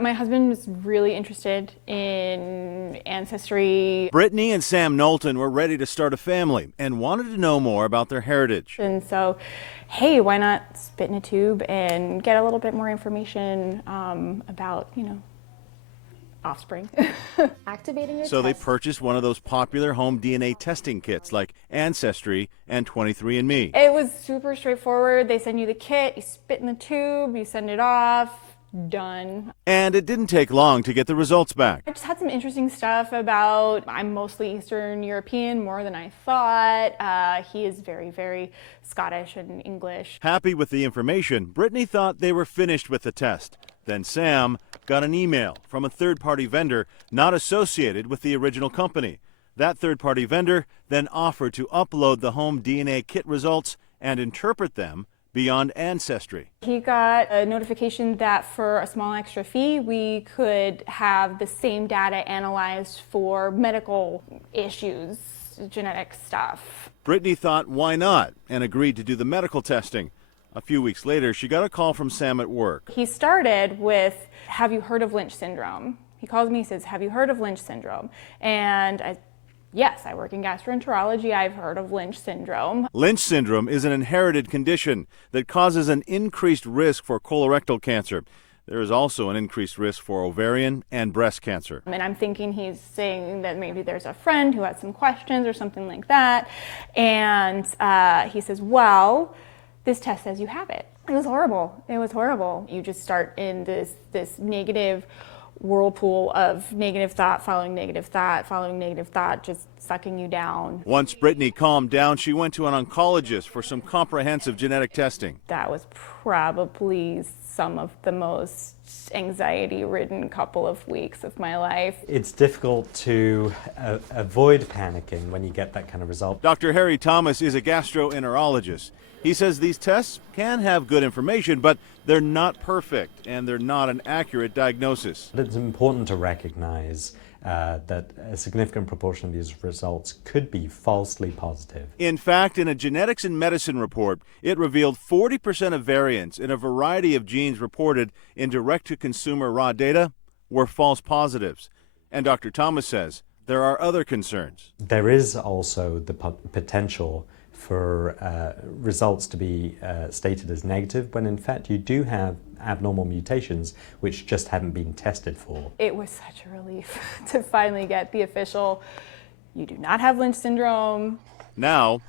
My husband was really interested in Ancestry. Brittany and Sam Knowlton were ready to start a family and wanted to know more about their heritage. And so, hey, why not spit in a tube and get a little bit more information about, offspring. Activating your So they test. purchased one of those popular home DNA testing kits like Ancestry and 23andMe. It was super straightforward. They send you the kit, you spit in the tube, you send it off, done. And it didn't take long to get the results back. I just had some interesting stuff about, I'm mostly Eastern European, more than I thought. He is very, very Scottish and English. Happy with the information, Brittany thought they were finished with the test. Then Sam got an email from a third-party vendor not associated with the original company. That third-party vendor then offered to upload the home DNA kit results and interpret them beyond Ancestry. He got a notification that for a small extra fee, we could have the same data analyzed for medical issues, genetic stuff. Brittany thought, why not, and agreed to do the medical testing. A few weeks later, she got a call from Sam at work. He started with, have you heard of Lynch syndrome? He calls me, he says, have you heard of Lynch syndrome? And yes, I work in gastroenterology. I've heard of Lynch syndrome. Lynch syndrome is an inherited condition that causes an increased risk for colorectal cancer. There is also an increased risk for ovarian and breast cancer. And I'm thinking he's saying that maybe there's a friend who has some questions or something like that. And he says, well, this test says you have it. It was horrible. It was horrible. You just start in this negative whirlpool of negative thought following negative thought following negative thought, just sucking you down. Once Brittany calmed down, she went to an oncologist for some comprehensive genetic testing. That was probably some of the most anxiety-ridden couple of weeks of my life. It's difficult to avoid panicking when you get that kind of result. Dr. Harry Thomas is a gastroenterologist. He says these tests can have good information, but they're not perfect and they're not an accurate diagnosis. It's important to recognize that a significant proportion of these results could be falsely positive. In fact, in a genetics and medicine report, it revealed 40% of variants in a variety of genes reported in direct-to-consumer raw data were false positives. And Dr. Thomas says there are other concerns. There is also the potential for results to be stated as negative when in fact you do have abnormal mutations which just haven't been tested for. It was such a relief to finally get the official, you do not have Lynch syndrome. Now,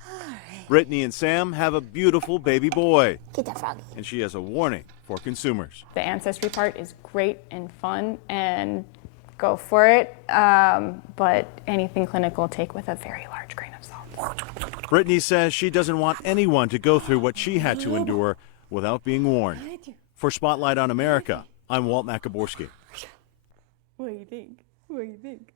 Brittany and Sam have a beautiful baby boy. Get that froggy. And she has a warning for consumers. The Ancestry part is great and fun and go for it, but anything clinical take with a very large grain of salt. Brittany says she doesn't want anyone to go through what she had to endure without being warned. For Spotlight on America, I'm Walt Makaborski. What do you think? What do you think?